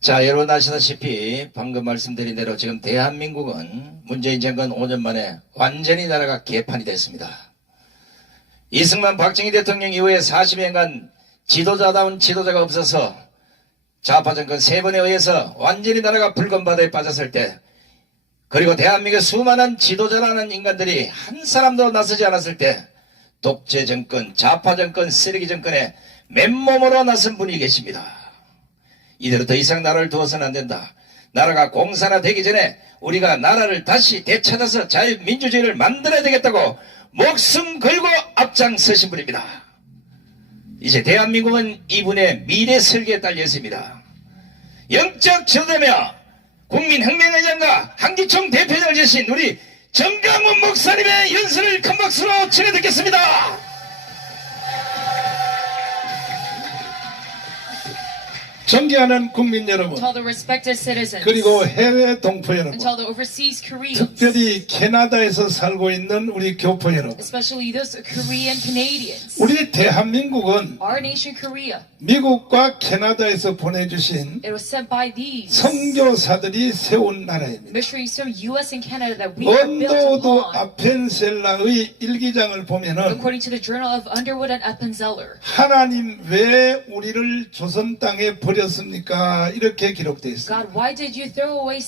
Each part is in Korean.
자, 여러분 아시다시피 방금 말씀드린 대로 지금 대한민국은 문재인 정권 5년 만에 완전히 나라가 개판이 됐습니다. 이승만 박정희 대통령 이후에 40년간 지도자다운 지도자가 없어서 좌파 정권 3번에 의해서 완전히 나라가 불건바다에 빠졌을 때, 그리고 대한민국의 수많은 지도자라는 인간들이 한 사람도 나서지 않았을 때, 독재 정권, 좌파 정권, 쓰레기 정권에 맨몸으로 나선 분이 계십니다. 이대로 더 이상 나라를 두어서는 안 된다. 나라가 공산화되기 전에 우리가 나라를 다시 되찾아서 자유민주주의를 만들어야 되겠다고 목숨 걸고 앞장서신 분입니다. 이제 대한민국은 이분의 미래 설계에 딸려 있습니다. 영적 지도자며 국민혁명의장과 한기총 대표장을 지신 우리 정강훈 목사님의 연설을 큰 박수로 청해 듣겠습니다. 존경하는 국민 여러분, To all the respected citizens, 그리고 해외 동포 and 여러분, to all the overseas Koreans, 특별히 캐나다에서 살고 있는 우리 교포 여러분, especially those Korean Canadians. 우리 대한민국은 Our nation, Korea, 미국과 캐나다에서 보내주신 it was sent by these 선교사들이 세운 나라입니다. missionaries from U.S. and Canada that we are built 언더우드 upon. 아펜셀라의 일기장을 보면은 According to the Journal of Underwood and Appenzeller, 하나님 왜 우리를 조선 땅에 버렸습니까? 이렇게 기록되어 있습니다. God, why did you throw away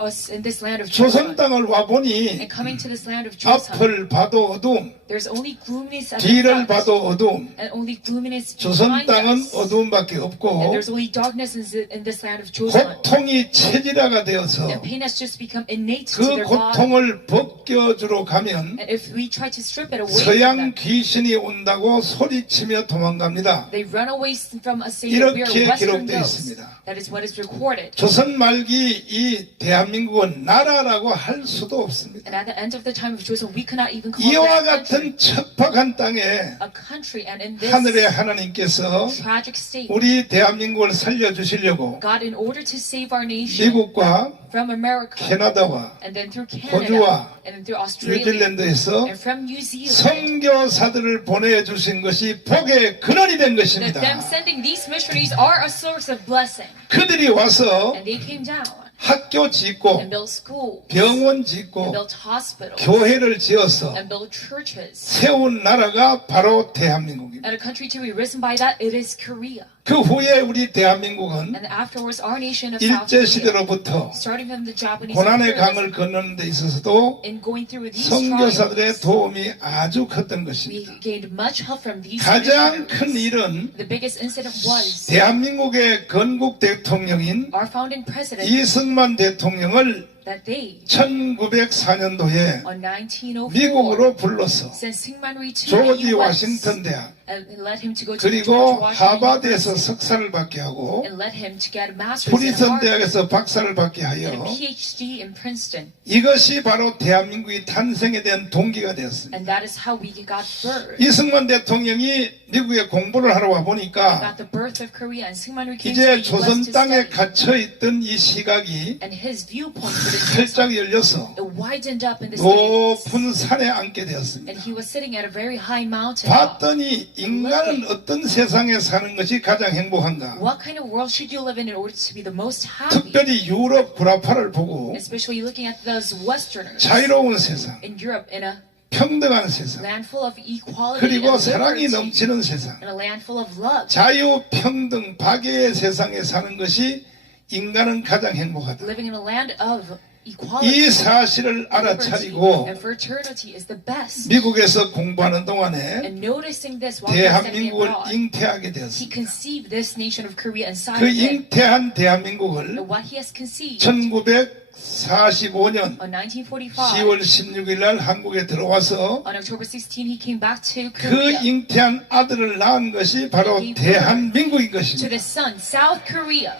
us in this land of 조선 Jerusalem? 땅을 와보니 And coming to this land of Jerusalem, 앞을 봐도 어두움, there's only gloominess at the 뒤를 front, 봐도 어두움, and only gloominess 조선 behind 땅은 us. 어두움밖에 And 없고 there's only darkness in this land of Jerusalem. 고통이 체질화가 되어서 And pain has just become innate to 그 their body. 고통을 벗겨주러 가면 And if we try to strip it away from 서양 them, 귀신이 온다고 소리치며 도망갑니다. they run away from us saying that we are 이렇게 Western 기록되어 ghosts. 있습니다. That is what is recorded. 조선 말기 이 대한민국은 나라라고 할 수도 없습니다. And at the end of the time of Jerusalem, we could not even call 이와 this country 같은 척박한 땅에 a country. And in this 하늘의 하나님께서 tragic state, 우리 대한민국을 살려주시려고 God, in order to save our nation 미국과 from America, 캐나다와 and then through Canada, 호주와 and then through Australia, 뉴질랜드에서 and from New Zealand, 선교사들을 보내주신 것이 복의 근원이 된 that 것입니다. them sending these missionaries are a source of blessing. 그들이 와서 And they came down 학교 짓고 and built schools, 병원 and 짓고 built hospitals, 교회를 지어서 and built churches. 세운 나라가 바로 대한민국입니다. And a country to be risen by that, it is Korea. 그 후에 우리 대한민국은 And afterwards, our nation of South Korea, 일제시대로부터 starting from the Japanese 고난의 imperialism, 강을 건너는 데 있어서도 in going through these 선교사들의 trials, 도움이 아주 컸던 we 것입니다. gained much help from these 가장 큰 missionaries. 일은 The biggest incident was 대한민국의 건국 대통령인 our founding president 이승만 대통령을 that they, 1904년도에 on 1904, 미국으로 불러서 sent Syngman Rhee to 조지 the US 워싱턴 대학 and led him to go to the 그리고 George Washington 하버드에서 University 석사를 받게 하고 and led him to get a master's in 프린스턴 Harvard 대학에서 박사를 받게 and a 하여 PhD in Princeton. 이것이 바로 대한민국의 탄생에 대한 동기가 되었습니다. And that is how we got birth. 이승만 대통령이 미국에 공부를 하러 와 보니까 Got the birth of Korea, and Syngman Rhee came to the 이제 US 조선 to 땅에 study. 갇혀 있던 이 시각이 And his viewpoint for this 활짝 열려서 it widened up in the States. 높은 산에 앉게 되었습니다. And he was sitting at a very high mountain top. 봤더니 인간은 어떤 세상에 사는 것이 가장 행복한가? What kind of world should you live in order to be the most happy? 특별히 유럽 구라파를 보고 Especially looking at those Westerners 자유로운 세상, in Europe, in a 평등한 세상, land full of equality 그리고 and 사랑이 liberty, 넘치는 세상, in a land full of love, 자유, 평등, 박애의 세상에 사는 것이 인간은 가장 행복하다. living in a land of 이 equality, 사실을 liberty, 알아차리고 and fraternity is the best. 미국에서 공부하는 동안에 And noticing this while he was studying 대한민국을 abroad, 잉태하게 he 되었습니다. conceived this nation of Korea inside 그 of him. 잉태한 대한민국을 And what he has conceived 1945년 on 1945, 10월 16일 날 한국에 들어와서 on October 16, he came back to 그 Korea 잉태한 아들을 낳은 것이 바로 대한민국인 to 것입니다. the son, South Korea.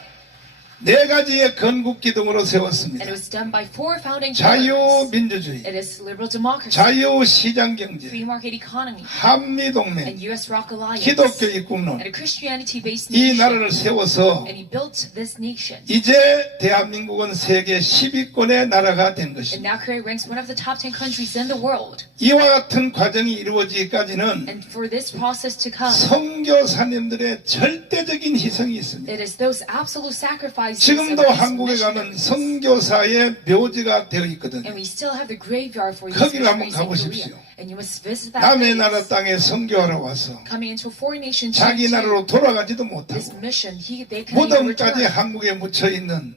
네 가지의 건국 기둥으로 And 세웠습니다. it was done by four founding pillars. 자유민주주의, It is liberal democracy, 자유시장경제, free market economy, 한미동맹, and U.S. Rock Alliance, 기독교 and 입국론, a Christianity-based 이 nation. 나라를 세워서 And he built this nation. 이제 대한민국은 세계 10위권의 나라가 된 And 것입니다. now Korea ranks one of the top 10 countries in the world. 이와 같은 과정이 이루어지기까지는 And for this process to come, 선교사님들의 절대적인 희생이 있습니다. it is those absolute sacrifices sacrifices. 지금도 of these 한국에 가면 missionaries. 선교사의 묘지가 되어 있거든요. And we still have the graveyard for these 거기를 한번 missionaries in 가보십시오. Korea. And you must visit that 남의 place. 나라 땅에 선교하러 와서 Coming into a foreign nation 자기 to 나라로 돌아가지도 this 못하고 mission, they can even 무덤까지 return. 한국에 묻혀 있는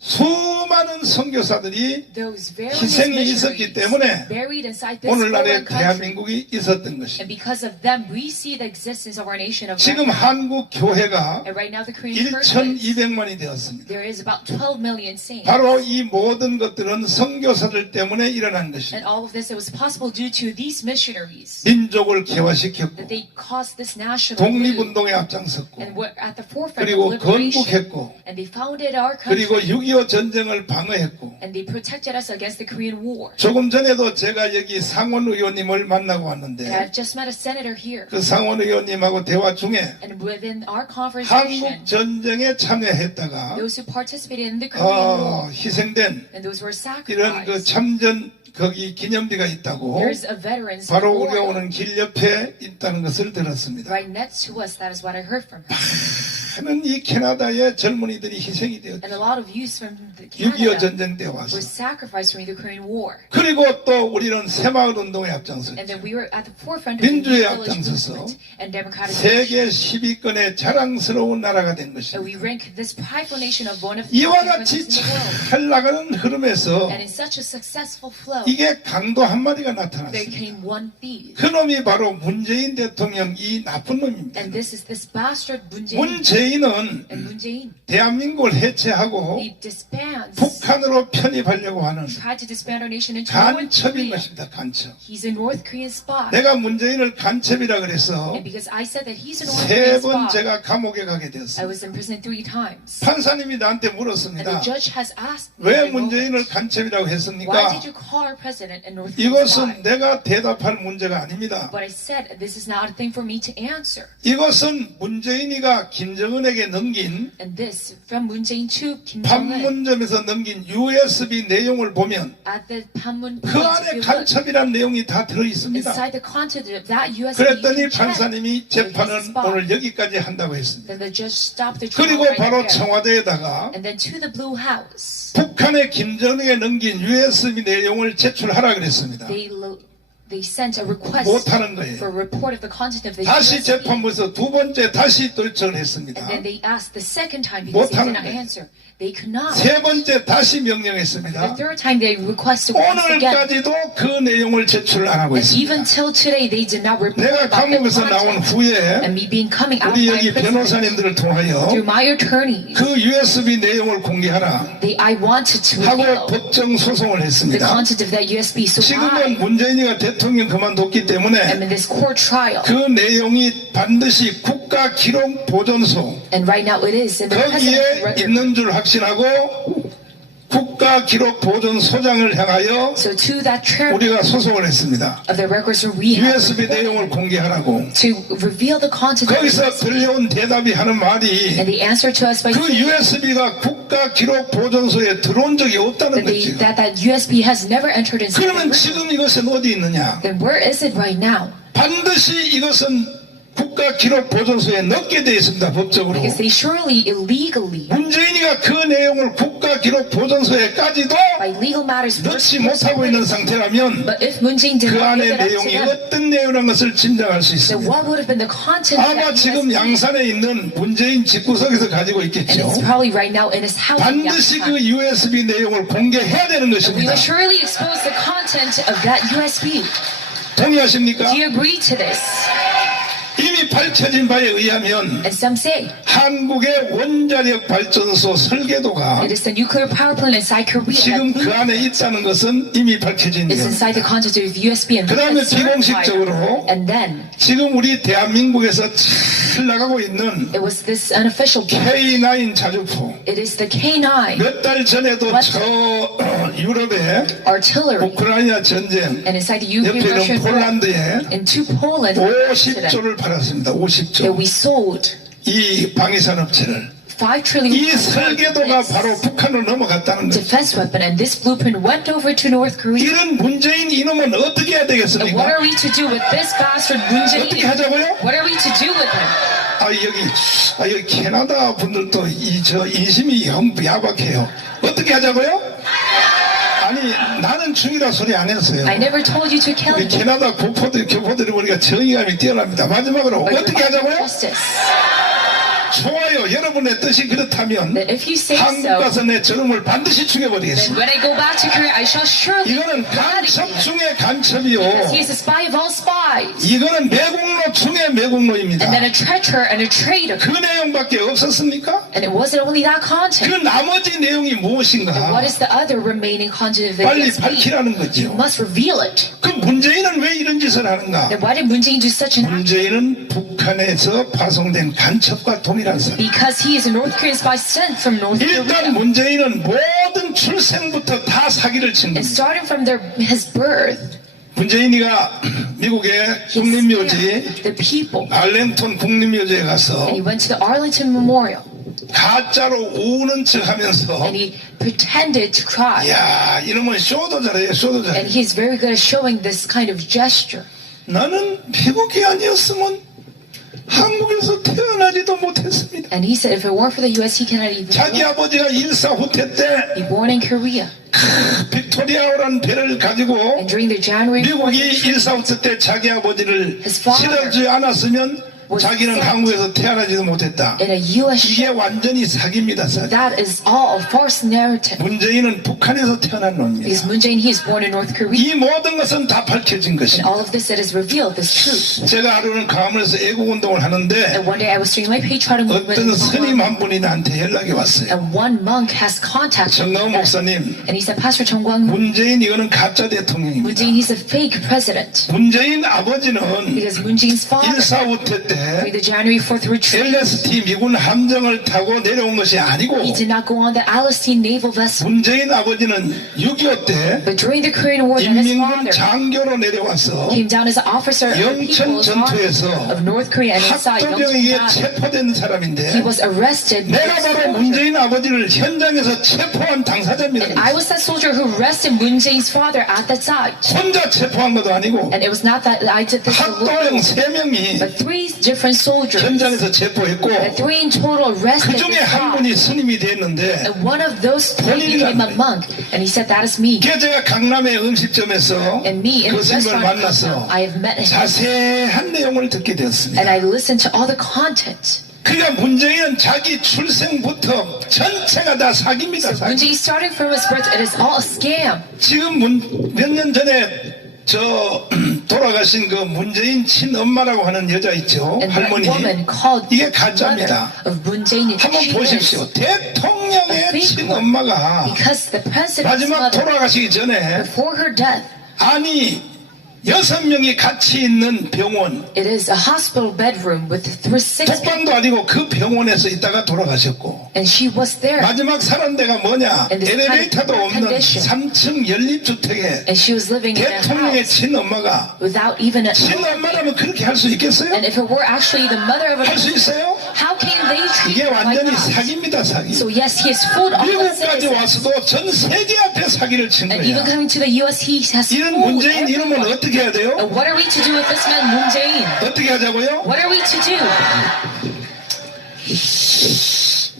수많은 선교사들이 Those various 희생이 있었기 missionaries 때문에 buried inside this 오늘날의 foreign country. 대한민국이 있었던 And 것입니다. because of them, we see the existence of our nation of 지금 right now. 한국 교회가 And right now, the Korean church, 1,200만이 되었습니다. there is about 12 million saints. 바로 이 모든 것들은 선교사들 때문에 일어난 And 것입니다. all of this, it was possible due to these missionaries. 민족을 개화시켰고 That they caused this national movement 독립운동에 앞장섰고 and were at the forefront 그리고 of liberation. 건국했고 And they founded our country. 그리고 6.25 전쟁을 방어했고 And they protected us against the Korean War. 조금 전에도 제가 여기 상원 의원님을 만나고 And 왔는데 I've just met a senator here. 그 상원 의원님하고 대화 중에 And within our conversation, 한국 전쟁에 참여했다가 those who participated in the Korean War 희생된 and those who were 이런 그 sacrificed, 참전 거기 기념비가 있다고 there's a veterans 바로 memorial 우리가 오는 길 옆에 있다는 것을 들었습니다. right next to us. That is what I heard from him. 많은 이 캐나다의 젊은이들이 희생이 되었죠. And a lot of youths from 6.25 Canada 전쟁 때 were 와서. sacrificed during the Korean War. 그리고 또 우리는 새마을 운동에 And 앞장섰죠. then we were at the forefront of the 민주에 New Village 앞장서서 movement and democratic 세계 nation. 10위권의 자랑스러운 나라가 된 And 것입니다. we rank this prideful nation of one of the 이와 top 같이 countries in the world. 잘 나가는 흐름에서 And in such a successful flow, 이게 강도 한 마리가 there 나타났습니다. came one thief. 그놈이 바로 문재인 대통령 이 나쁜 놈입니다. And this is this bastard Moon Jae-in. 문재인은 And Moon Jae-in, 대한민국을 해체하고 he disbands, 북한으로 편입하려고 하는 tried to disband our nation into North 간첩인 Korea. 것입니다. 간첩. He's a North Korean spy. 내가 문재인을 간첩이라 그래서 And because I said that he's a North 세 Korean 번 spy, 제가 감옥에 가게 I 되었습니다. was in prison 3 times. 판사님이 나한테 And the 물었습니다. judge has asked me, 왜 in a moment, 문재인을 간첩이라고 why 했습니까? did you call our president a North Korean spy? 이것은 내가 대답할 문제가 아닙니다. But I said, this is not a thing for me to answer. 이것은 문재인이가 김정은에게 넘긴 And this, from Moon Jae-in to Kim Jong-un, 판문점에서 넘긴 USB 내용을 보면 at the Panmun 그 point, 안에 if you look 간첩이란 내용이 다 들어 있습니다. inside the content of that USB, you 그랬더니 can check 판사님이 that he's a 재판은 spy. 오늘 여기까지 한다고 했습니다. Then the judge stopped the trial 그리고 right 바로 there. 청와대에다가 And then to the Blue House, 북한의 김정은에게 넘긴 USB 내용을 제출하라 그랬습니다. they sent a request 못하는 거예요. for a report of the content of the 다시 USB. 재판부에서 두 번째 다시 또 요청을 했습니다. And then they asked the second time because they did 못하는 not 거예요. answer. They could not. 세 번째 다시 The 명령했습니다. third time they requested once again. 오늘까지도 그 내용을 제출을 안 하고 And even 있습니다. till today, they did not report 내가 about the 감옥에서 나온 content. 후에 And me being coming out of 우리 my 여기 prison 변호사님들을 통하여 through my attorneys, 그 USB 내용을 공개하라 I wanted to 하고 reveal 법정 소송을 the 했습니다. content of that USB. So 지금은 I 문재인이가 대통령 그만뒀기 am 때문에 in this court trial. 그 내용이 반드시 국가 기록 보존소 And right now it is in the president's 거기에 record. 있는 줄 확신하고 국가 기록 보존소장을 향하여 So to that chair 우리가 소송을 했습니다. of the records, we have USB 내용을 공개하라고. to reveal the content of 거기서 the USB. 들려온 대답이 하는 말이 And the answer to us by 그 saying USB가 국가 기록 보존소에 들어온 적이 없다는 거죠. that USB has never entered into the 그러면 record. 지금 이것은 어디 있느냐? Then where is it right now? 반드시 이것은 국가 기록 보존소에 넣게 되어 있습니다. 법적으로. Because they surely illegally, 문재인이가 그 내용을 국가 기록 보존소에까지도 by legal matters, 넣지 못하고 있는 상태라면 but if Moon Jae-in did 그 not 안에 give it up to 내용이 them, 어떤 내용이라는 것을 짐작할 수 then 있습니다. what would have been the content of 아마 that 지금 USB? 양산에 있는 문재인 집구석에서 가지고 And 있겠죠. it's probably right now in his house. in 반드시 그 Yangsan. USB 내용을 공개해야 되는 We 것입니다. will surely expose the content of that USB. 동의하십니까? Do you agree to this? 이미 밝혀진 바에 의하면 And some say 한국의 원자력 발전소 설계도가 it is the nuclear power plant inside Korea 지금 that 그 안에 있다는 것은 이미 밝혀진 is 일입니다. inside the content of USB and 그 다음에 it's certified. 비공식적으로 And then 지금 우리 대한민국에서 잘 나가고 있는 it was this unofficial gift. K9 자주포. It is the K9 몇 달 전에도 저 유럽의 artillery 우크라이나 전쟁 and inside the 옆에 있는 Ukraine-Russian war 폴란드에 into Poland 50조를 팔았습니다. that 50조. we sold 이 방위산업체를. 5 trillion 이 설계도가 바로 북한으로 넘어갔다는 거죠. defense weapon, and this blueprint went over to North Korea. 이런 문재인 이놈은 어떻게 해야 And what 되겠습니까? are we to do with this bastard Moon 어떻게 Jae-in? 하자고요? What are we to do with him? 여기 캐나다 분들도 인심이 야박해요. 어떻게 하자고요? 아니, 나는 중이라 소리 안 했어요. I never told you to kill 우리 him. 캐나다 교포들이 보니까 정의감이 뛰어납니다. 마지막으로 But 어떻게 you 하자고요? justice. 좋아요. 여러분의 뜻이 그렇다면 That if you say 한국 so, 가서 내 저놈을 반드시 then 죽여버리겠습니다. when I go back to Korea, I shall surely 이거는 eradicate 간첩 him. 중에 간첩이요. Because he is a spy of all spies. 이거는 매국노 중에 매국노입니다. And then a treacher and a traitor. 그 내용밖에 없었습니까? And it wasn't only that 그 content. 나머지 내용이 And what 무엇인가? is the other remaining content of 빨리 the speech? 밝히라는 You 거죠. must reveal it. 그 문재인은 왜 이런 짓을 하는가? Then why did Moon Jae-in do such an act? 문재인은 북한에서 파송된 간첩과 동일한 사람. Because he is a North Korean spy sent from North 일단 Korea. 문재인은 모든 출생부터 다 사기를 친 And 겁니다. starting from his birth, 문재인이가 미국의 he 국립묘지 scared the people. 알렌톤 국립묘지에 가서 And he went to the Arlington Memorial. 가짜로 우는 척 하면서 And he pretended to cry. 야 이놈은 쇼도 잘해요 쇼도 And 잘해. he's very good at showing this kind of gesture. 나는 미국이 아니었으면 한국에서 태어나지도 못했습니다. And he said if it weren't for the U.S., he cannot even 자기 아버지가 일사후퇴 때 be born in Korea. 빅토리아오라는 배를 가지고 And during the January 4th 미국이 retreat, 일사후퇴 때 자기 아버지를 His father 실어주지 않았으면 was 자기는 sent 한국에서 태어나지도 못했다. in a U.S. 이게 ship. 완전히 사기입니다. 사기. That is all a false narrative. 문재인은 북한에서 태어난 Because 놈입니다. Moon Jae-in, he is born in North Korea. 이 모든 것은 다 밝혀진 And 것입니다. all of this that is revealed is true. 제가 하루는 강화문에서 애국운동을 하는데 And one day I was doing my patriotic movement. 어떤 in 스님 Hong 한 분이 나한테 연락이 왔어요. And one monk has contacted 정광훈 me. 목사님, And he said, Pastor Chung Kwang, 문재인 이거는 가짜 Moon 대통령입니다. Jae-in, he's a fake president. 문재인 아버지는 Because Moon Jae-in's father, 일사후퇴 during 때 the January 4th retreat, LST 미군 함정을 타고 내려온 것이 아니고 he did not go on the Alcine naval vessel. 문재인 아버지는 6.25 때 But during the Korean War, that his 인민군 father 장교로 내려와서 came down as an officer of the 영천 People's Army 전투에서 of North Korea and inside 학도병에게 Yeongcheon Battle. 체포된 He 사람인데 was arrested. 내가 바로 문재인 아버지를 현장에서 체포한 당사자입니다. And I was that soldier who arrested Moon Jae-in's father at that site. 혼자 체포한 것도 아니고 And it was not that I did this 학도병 alone, 3명이 but 3 different soldiers. 현장에서 체포했고 And 3 in total 그 arrested 중에 this 한 guy. 분이 스님이 됐는데 And one of those 3 became a monk. And he said, that is me. 그게 제가 강남의 음식점에서 And me in 그 the 스님을 restaurant, 만나서 I have met him. 자세한 내용을 듣게 되었습니다. And I listened to all the content. 그러니까 문재인은 자기 출생부터 전체가 다 사기입니다. Moon 사기. Jae, starting from his birth, it is all a scam. 지금 몇 년 전에 돌아가신 그 문재인 친엄마라고 하는 여자 있죠. And that 할머니. woman called 이게 mother 가짜입니다. of Moon Jae-in, 한번 she 보십시오. is 대통령의 a fake one. 친엄마가 Because the president's 마지막 mother, 돌아가시기 전에 before her death, 아니 6명이 같이 있는 병원 it is a hospital bedroom with 6 독방도 아니고 그 병원에서 있다가 돌아가셨고 and she was there. 마지막 사는 데가 뭐냐 And this 엘리베이터도 kind of 없는 condition. 3층 연립주택에 And she was living in a 대통령의 house 친엄마가 without even a 친엄마라면 그렇게 할 수 있겠어요? And if it were actually the mother of a 할 수 있어요? how can they treat 이게 her like 완전히 that? 사기입니다 사기. So yes, he has fooled all the 미국까지 citizens. 와서도 전 세계 앞에 사기를 친 And even 거야. coming to the US, he has 이런 fooled 문재인 이름은 everyone. 어떻게 해야 돼요? And what are we to do with this man, Moon Jae-in? 어떻게 하자고요? What are we to do?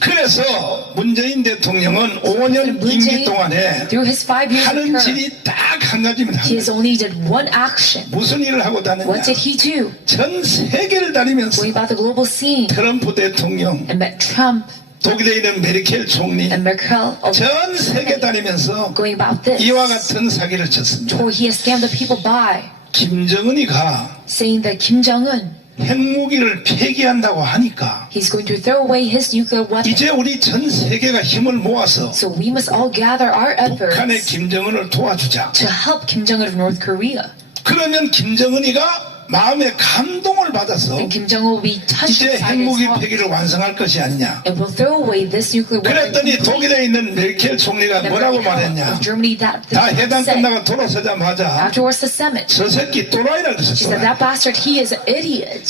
그래서 문재인 대통령은 5년 Moon 임기 Jae-in, 동안에 through his 5 years of 하는 term, 일이 딱 한 가지입니다. he has only did one action. 무슨 일을 하고 다녔냐? What did he do? 전 세계를 다니면서 Going about the global scene 트럼프 대통령, and met Trump 독일에 있는 메르켈 총리, and Merkel. 전 세계 다니면서 Going about this, 이와 같은 사기를 쳤습니다. where he has scammed the people by 김정은이가 saying that Kim Jong-un, 핵무기를 폐기한다고 하니까 he's going to throw away his nuclear weapon. 이제 우리 전 세계가 힘을 모아서 So we must all gather our 북한의 efforts 김정은을 도와주자. to help Kim Jong-un of North Korea. 그러면 김정은이가 마음의 감동을 받아서 And Kim Jong-un will be touched 이제 inside his 핵무기 heart 폐기를 완성할 것이 아니냐. and will throw away this nuclear weapon. 그랬더니 독일에 있는 메르켈 총리가 And 뭐라고 Merkel 말했냐. of Germany that 다 회담 said 끝나고 돌아서자마자 afterwards the summit. 저 새끼 또라이라 She 그랬어. said that bastard, he is an idiot.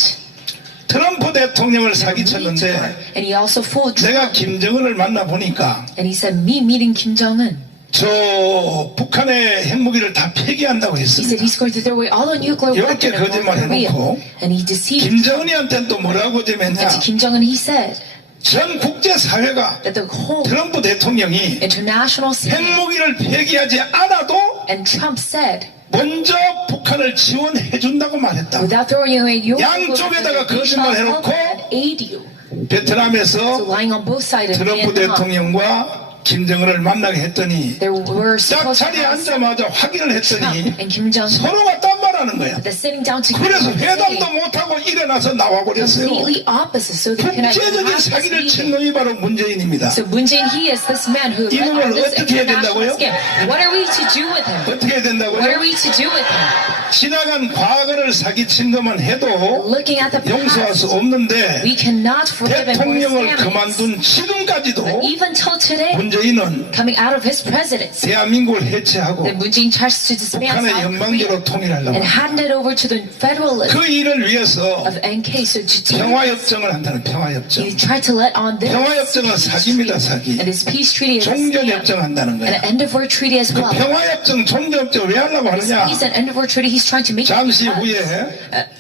트럼프 대통령을 And 사기쳤는데 he also fooled Trump. 내가 김정은을 만나 보니까 And he said, me meeting Kim Jong-un, 저 북한의 핵무기를 다 폐기한다고 He said 했습니다. he's going to throw away all the nuclear 이렇게 weapons of North 거짓말 Korea. 해놓고 And he deceived. 김정은이한테는 또 뭐라고 제했냐? And to Kim Jong-un, he said 전 국제사회가 that the whole 트럼프 대통령이 international scene, 핵무기를 폐기하지 않아도 and Trump said, 먼저 북한을 지원해 준다고 말했다. without throwing away your 양쪽에다가 we shall 거짓말 help 해놓고 and aid you. So 베트남에서 lying on both sides of 트럼프 Vietnam, 대통령과 김정은을 만나게 했더니 there were 딱 supposed to 자리에 have 앉자마자 확인을 했더니 Trump and Kim Jong-un, 서로가 딴말하는 거야. they're sitting down together 그래서 and 회담도 saying 못하고 일어나서 나와버렸어요. completely opposite. So they cannot even 국제적인 have this 사기를 친 meeting. 놈이 바로 문재인입니다. So Moon Jae-in, he is this man who led 이놈을 on this 어떻게 해야 international 된다고요? scam. What are we to do with him? 어떻게 해야 What are 된다고요? we to do with him? 지나간 과거를 사기친 것만 해도 Looking at the 용서할 수 past, 없는데 we cannot forgive him for his 대통령을 families. 그만둔 지금까지도 But even till today, 문재인은 coming out of his presidency, 대한민국을 해체하고 then Moon Jae-in tries to disband 북한의 South 영광제로 Korea 통일하려고 and 합니다. hand it over to the federalism 그 일을 위해서 of NK. So to do 평화협정을 한다는 평화협정. you try to let on this 평화협정은 peace 사기입니다, treaty. 사기. And this peace treaty is a scam. 종전협정 한다는 And 거야. an end of war treaty as 그 well. 평화협정, 종전협정 왜 하려고 This 하느냐? peace and end of war treaty, he's trying to make it 잠시 because, 후에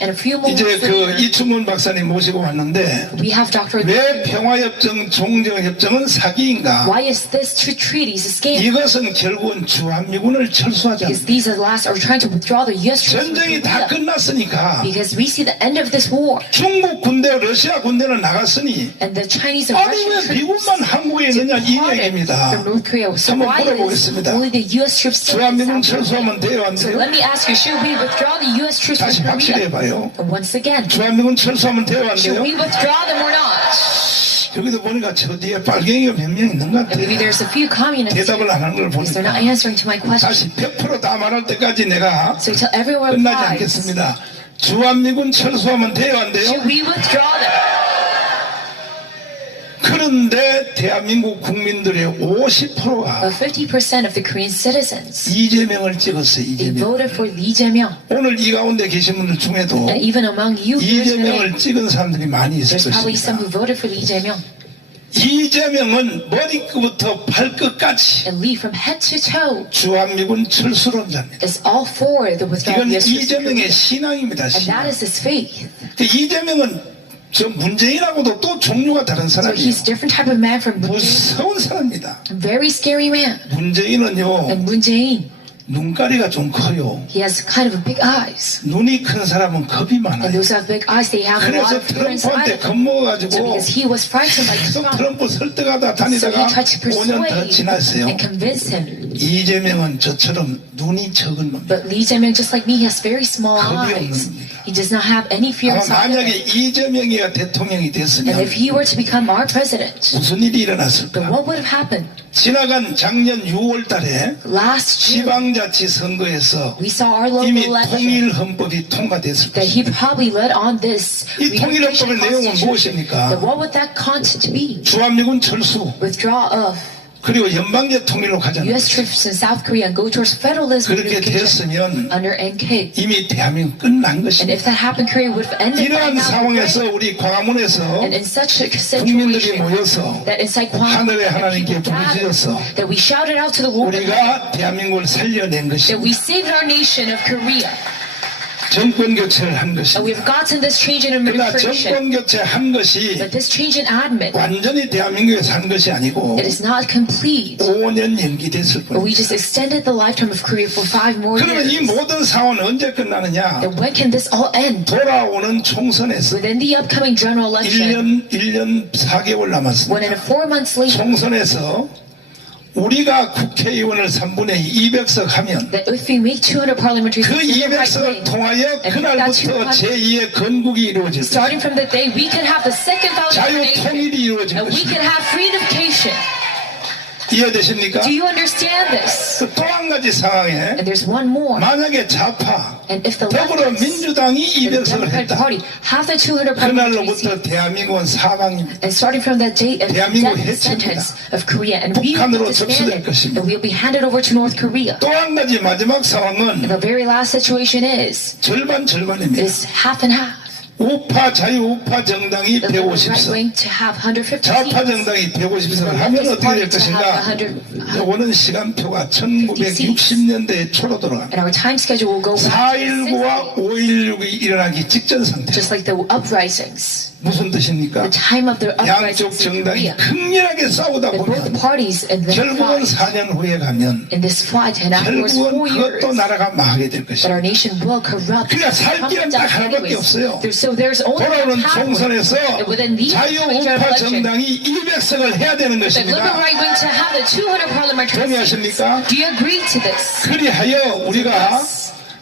and a few moments 이제 그 later, 이충문 박사님 모시고 왔는데 we have Dr. 왜 평화협정, 종전협정은 사기인가? Why is this two treaties a scam? 이것은 결국은 주한미군을 철수하자. Because these are the last are trying to withdraw the U.S. troops from 전쟁이 다 Korea. 끝났으니까 Because we see the end of this war, 중국 군대, 러시아 군대는 나갔으니 and the Chinese and 아니 Russian 왜 troops 미국만 한국에 있느냐 이 departed 얘기입니다. from North Korea. So 한번 why is 물어보겠습니다. only the U.S. troops still in 주한미군 South 철수하면 Korea? 돼요, 안 So 돼요? let me ask you, should we withdraw the U.S. troops 다시 from 확실히 Korea? 해봐요. And once again, 주한미군 철수하면 돼요, 안 should 돼요? we withdraw them or not? 여기도 보니까 저 뒤에 빨갱이가 몇 명 있는 것 And maybe 같아요. there's a few communists 대답을 안 하는 걸 because they're not 보니까 answering to my question. 다시 100%다 말할 때까지 내가 So till everyone 끝나지 replies, 않겠습니다. 주한미군 철수하면 돼요, 안 돼요? should we withdraw them? 그런데 대한민국 국민들의 50%가 But 50% of the Korean citizens, 이재명을 찍었어요. they 이재명. voted for Lee Jae-myung. 오늘 이 가운데 계신 분들 중에도 And even among you here today, 이재명을 찍은 사람들이 많이 있을 there's probably some 것입니다. who voted for Lee Jae-myung. 이재명은 머리끝부터 발끝까지 And Lee, from head to toe, 주한미군 철수론자입니다. is all for the withdrawal 이건 of the U.S. troops from 이재명의 Korea. 신앙입니다. And that 신앙. is his faith. 이재명은 저 문재인하고도 또 종류가 다른 So 사람이에요. he's a different type of man from Moon Jae-in. 무서운 사람입니다. A very scary man. 문재인은요 And Moon Jae-in, 눈가리가 좀 커요. he has kind of big eyes. 눈이 큰 사람은 겁이 And 많아요. those who have big eyes, they have a lot 그래서 of fear inside 트럼프한테 of them. So 겁먹어가지고 because he was frightened by 계속 Trump, 트럼프 설득하다 so 다니다가 he tried to 5년 더 persuade 지났어요. and convince him. 이재명은 저처럼 눈이 적은 놈이에요. But Lee Jae-myung, just like me, he has very small 겁이 eyes. 없는 겁니다. He does not have any fear 아마 inside of 만약에 him. 이재명이가 대통령이 And 됐으면 if he were to become our president, 무슨 일이 then 일어났을까? what would have happened? 지나간 작년 6월 달에 Last June, 지방자치 선거에서 we saw our local 이미 election 통일헌법이 통과됐을 that he 것입니다. probably led on this 이 통일헌법의 reunification 내용은 constitution. 무엇입니까? Then what would that content be? 주한미군 철수 Withdraw of 그리고 연방제 통일로 가자는 U.S. troops in South Korea and go towards federalism 그렇게 reunification 됐으면 under NK. 이미 대한민국 끝난 And 것입니다. if that happened, Korea would have ended by 이러한 now. 상황에서 right? 우리 광화문에서 And in such a 국민들이 situation, 모여서 that inside Guam, 하늘의 that 하나님께 people gathered, 부르짖어서 that we shouted out to the Lord, 우리가 대한민국을 살려낸 that we 것입니다. saved our nation of Korea, 정권 교체를 한 and we 것입니다. have gotten this change in 그러나 administration. 정권 교체한 것이 But this change in admin, 완전히 대한민국에 산 것이 아니고 it is not complete. 5년 연기됐을 But we 뿐입니다. just extended the lifetime of Korea for 5 more 그러면 이 years. 모든 상황은 언제 끝나느냐? Then when can this all end? 돌아오는 총선에서 Within the upcoming general election, 1년 4개월 when in 남았습니다. 4 months later, 총선에서 우리가 국회의원을 3분의 2, 200석 하면 that if we make 200 parliamentary 그 seats in the right 200석을 way, 통하여 and 그날부터 that 제2의 건국이 이루어질 것입니다. starting from that day, we can have the second founding of the 자유 nation, 통일이 이루어질 and we can 것입니다. have freedomcation. 이해되십니까? Do you understand this? 또 한 가지 상황에 And there's one more. 만약에 좌파 And if the leftists 더불어민주당이 and the 200석을 Democratic 했다. Party have the 200 parliamentary seats, 그날로부터 대한민국은 사망입니다. and starting from that day, a 대한민국 death 해체입니다. sentence of Korea, and we will 북한으로 be 접수될 disbanded, 것입니다. and we'll be handed over to North Korea. 또 한 가지 마지막 And 상황은 the very last situation is, 절반입니다. is half and half. 우파 자유우파 정당이 The right 150석, wing to have 150 좌파 seats. 정당이 150석을 The 하면 leftist 어떻게 party 될 to have 것인가? 요거는 시간표가 1960년대에 초로 돌아갑니다. And our time schedule will go back to 4.19와 60, 5.16이 일어나기 직전 상태. just like the uprisings. 무슨 뜻입니까? The time of the 양쪽 uprisings in 정당이 Korea. 극렬하게 싸우다 That both 보면 parties in the 결국은 fight, 4년 후에 가면 in this fight, and afterwards 4 결국은 years, 그것도 나라가 망하게 될 that 것입니다. our nation will corrupt. 그러니까 살 길은 딱 하나밖에 없어요. So there's only 돌아오는 one pathway. 총선에서 And within these 자유우파 election, 정당이 200석을 해야 되는 the liberal 것입니다. right wing to have the 200 parliamentary seats. 동의하십니까? Do you agree to this? 그리하여 우리가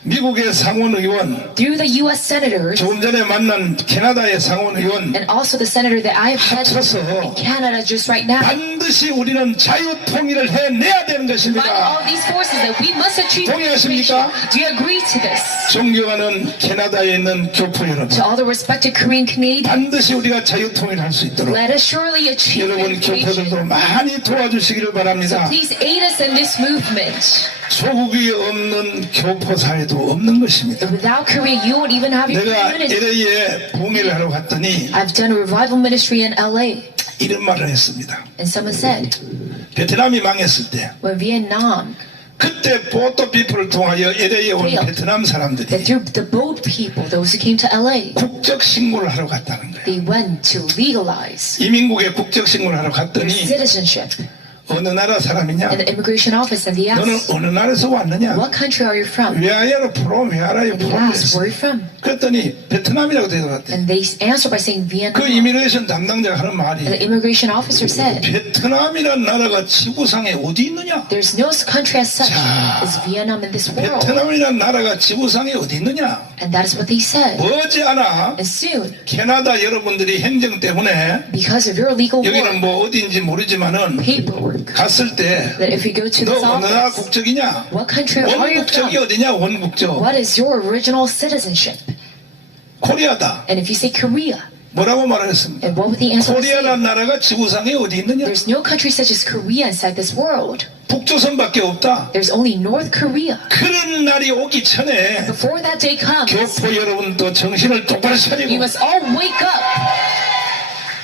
미국의 상원의원, Through the U.S. senators 조금 전에 만난 캐나다의 상원의원, and also the senator that I have met 합쳐서 in Canada just right now, 반드시 우리는 자유통일을 해내야 되는 by 것입니다. all these forces that we must achieve 동의하십니까? reformation. Do you agree to this? 존경하는 캐나다에 있는 교포 여러분, To all the respected Korean Canadians, 반드시 우리가 자유통일을 할 수 있도록 let us surely achieve 여러분 reformation. 교포들도 많이 도와주시기를 So 바랍니다. please aid us in this movement. 조국이 없는 교포 사회도 없는 것입니다. Without Korea, you won't even have your 내가 community. LA에 봉해를 하러 갔더니 I've done a revival ministry in LA, 이런 말을 했습니다. and someone said, 베트남이 망했을 때 when Vietnam, 그때 보트 피플을 통하여 LA에 온 Failed. 베트남 that 사람들이 through the boat people, those who came to LA, 국적 신고를 하러 갔다는 거예요. they went to legalize 이민국에 국적 신고를 하러 their 갔더니 citizenship 어느 나라 사람이냐? in the immigration office, and they 너는 asked, 어느 나라에서 왔느냐? what country are you from? 왜아야로 프롬, 왜아라요 And he 프롬. asked, where are you from? 그랬더니 베트남이라고 대답했대. And they answered by saying 그 Vietnam. 이미그레이션 담당자가 하는 And the 말이 immigration officer said, 베트남이란 나라가 지구상에 어디 있느냐? there's no country as such 자, as Vietnam in this world. 베트남이란 나라가 지구상에 어디 있느냐? And that is what they said. 머지않아 And soon, 캐나다 여러분들이 행정 때문에 because of your legal 여기는 work, 뭐 어디인지 모르지만은 paperwork, 갔을 때 that if you go to 너 this 어느 나라 office, 국적이냐? what country are you 원국적이 from? 어디냐? 원국적. What is your original citizenship? 코리아다. And if you say Korea, 뭐라고 말하겠습니까? and what would the answer be? 코리아란 나라가 지구상에 어디 있느냐? There's no country such as Korea inside this world. 북조선밖에 없다. There's only North Korea. 그런 날이 오기 전에 Before that day comes, 교포 여러분도 정신을 똑바로 you 차리고 must all wake up.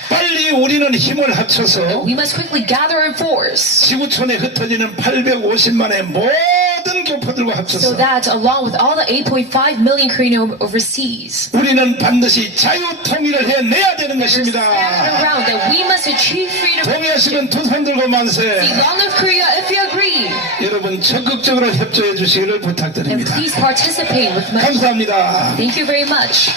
빨리 우리는 힘을 합쳐서 We must quickly gather in force 지구촌에 흩어지는 850만의 모든 교포들과 so 합쳐서 that along with all the 8.5 million Korean overseas, 우리는 반드시 자유통일을 해내야 되는 we're scattered 것입니다. around that we must achieve freedom. 동의하시면 두 손 들고 만세. Belong of Korea if you agree. 여러분 적극적으로 협조해 주시기를 And 부탁드립니다. please participate with much. 감사합니다. Thank you very much.